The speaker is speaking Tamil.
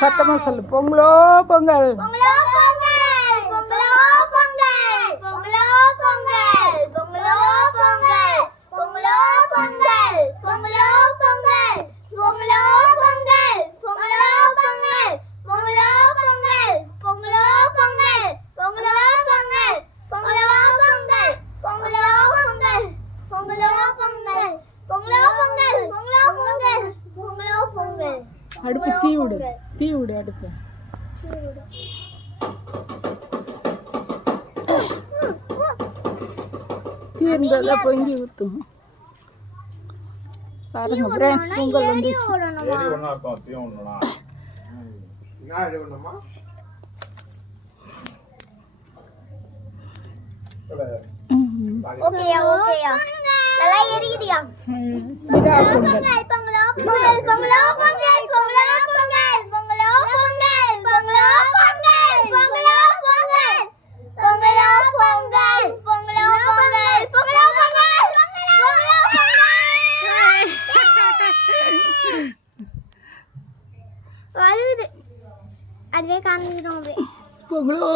சத்தமா சொல்லு. பொங்கலோ பொங்கல். பொங்கலோ பொங்கல் பொங்கலோ பொங்கல் பொங்கலோ பொங்கல் பொங்கலோ பொங்கல் பொங்கலோ பொங்கல் பொங்கலோ பொங்கல் பொங்கலோ பொங்கல் பொங்கலோ பொங்கல் பொங்கலோ பொங்கல் பொங்கலோ பொங்கல் பொங்கலோ பொங்கல் பொங்கலோ பொங்கல் பொங்கலோ பொங்கல் பொங்கலோ பொங்கல் பொங்கலோ பொங்கல் பொங்கலோ பொங்கல் பொங்கலோ பொங்கல். அடுப்பு தீ விடு, தீ விடு அடுப்பு. தீ இருந்தா பொங்கி ஊத்தும். பாருங்க ஃப்ரெண்ட்ஸ், பொங்கல் வந்துச்சு. ஓகேயா ஓகேயா நல்லா எரியுதியா? விடா பொங்கல். பொங்கலோ பொங்கல் பொங்கலோ பொங்கல் பொங்கலோ பொங்கல் பொங்கலோ பொங்கல் பொங்கலோ பொங்கல் பொங்கலோ பொங்கல் பொங்கலோ பொங்கல் பொங்கலோ பொங்கல் பொங்கலோ பொங்கல் வருது. அதுவே காமிக்கிறோம். பொங்கலோ